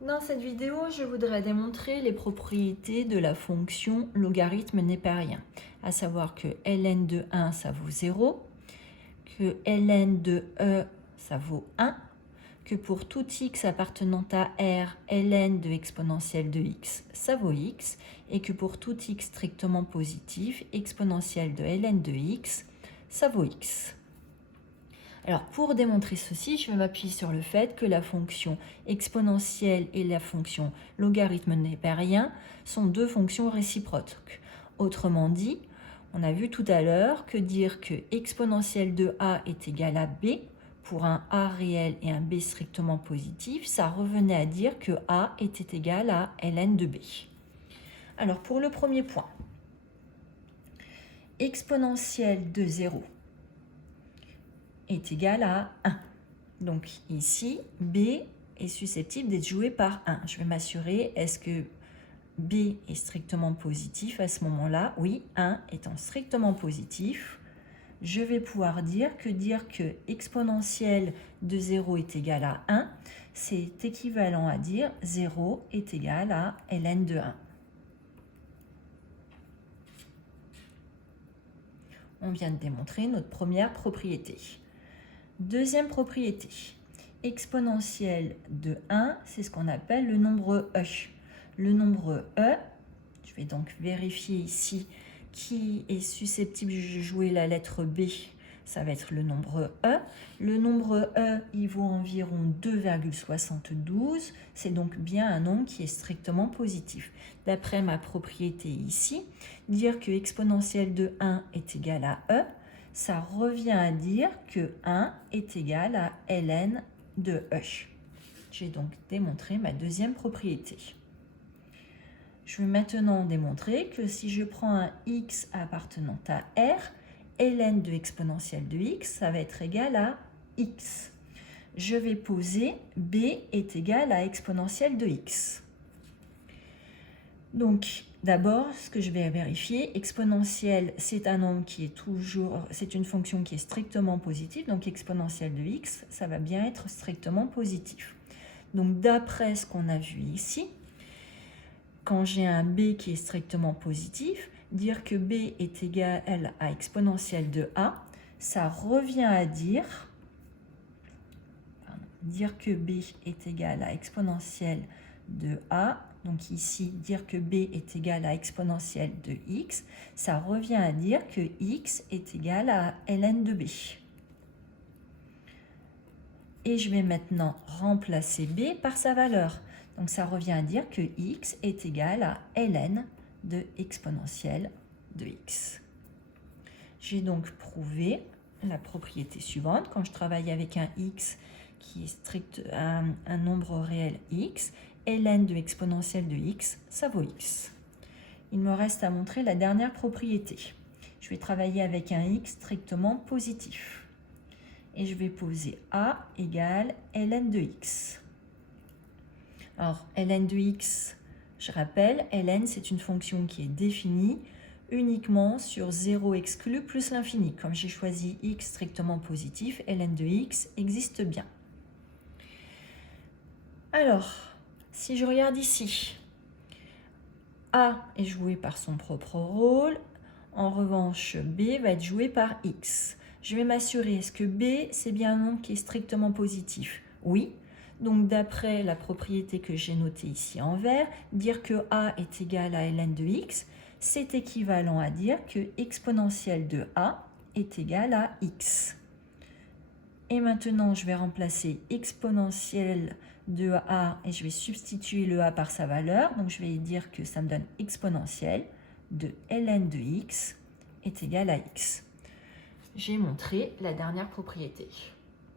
Dans cette vidéo, je voudrais démontrer les propriétés de la fonction logarithme népérien, à savoir que ln de 1, ça vaut 0, que ln de e, ça vaut 1, que pour tout x appartenant à R, ln de exponentielle de x, ça vaut x, et que pour tout x strictement positif, exponentielle de ln de x, ça vaut x. Alors, pour démontrer ceci, je vais m'appuyer sur le fait que la fonction exponentielle et la fonction logarithme népérien sont deux fonctions réciproques. Autrement dit, on a vu tout à l'heure que dire que exponentielle de a est égal à b, pour un a réel et un b strictement positif, ça revenait à dire que a était égal à ln de b. Alors, pour le premier point, exponentielle de 0 est égal à 1. Donc ici, B est susceptible d'être joué par 1. Je vais m'assurer, est-ce que B est strictement positif à ce moment-là? Oui, 1 étant strictement positif, je vais pouvoir dire que exponentielle de 0 est égal à 1, c'est équivalent à dire 0 est égal à ln de 1. On vient de démontrer notre première propriété. Deuxième propriété, exponentielle de 1, c'est ce qu'on appelle le nombre e. Le nombre e, je vais donc vérifier ici qui est susceptible de jouer la lettre B, ça va être le nombre e. Le nombre e, il vaut environ 2,72, c'est donc bien un nombre qui est strictement positif. D'après ma propriété ici, dire que exponentielle de 1 est égal à e, ça revient à dire que 1 est égal à ln de e. J'ai donc démontré ma deuxième propriété. Je vais maintenant démontrer que si je prends un x appartenant à R, ln de exponentielle de x, ça va être égal à x. Je vais poser b est égal à exponentielle de x. Donc, d'abord, ce que je vais vérifier, exponentielle, c'est un nombre qui est c'est une fonction qui est strictement positive, donc exponentielle de x, ça va bien être strictement positif. Donc, d'après ce qu'on a vu ici, quand j'ai un b qui est strictement positif, dire que b est égal à exponentielle de a, ça revient à dire que b est égal à exponentielle de a, donc ici, dire que b est égal à exponentielle de x, ça revient à dire que x est égal à ln de b. Et je vais maintenant remplacer b par sa valeur. Donc ça revient à dire que x est égal à ln de exponentielle de x. J'ai donc prouvé la propriété suivante. Quand je travaille avec un x qui est strict à un nombre réel x, ln de exponentielle de x, ça vaut x. Il me reste à montrer la dernière propriété. Je vais travailler avec un x strictement positif. Et je vais poser a égale ln de x. Alors, ln de x, je rappelle, ln, c'est une fonction qui est définie uniquement sur 0 exclu plus l'infini. Comme j'ai choisi x strictement positif, ln de x existe bien. Alors, si je regarde ici, A est joué par son propre rôle, en revanche B va être joué par X. Je vais m'assurer, est-ce que B c'est bien un nombre qui est strictement positif? Oui, donc d'après la propriété que j'ai notée ici en vert, dire que A est égal à ln de X, c'est équivalent à dire que exponentielle de A est égal à X. Et maintenant, je vais remplacer exponentielle de a et je vais substituer le a par sa valeur. Donc, je vais dire que ça me donne exponentielle de ln de x est égal à x. J'ai montré la dernière propriété.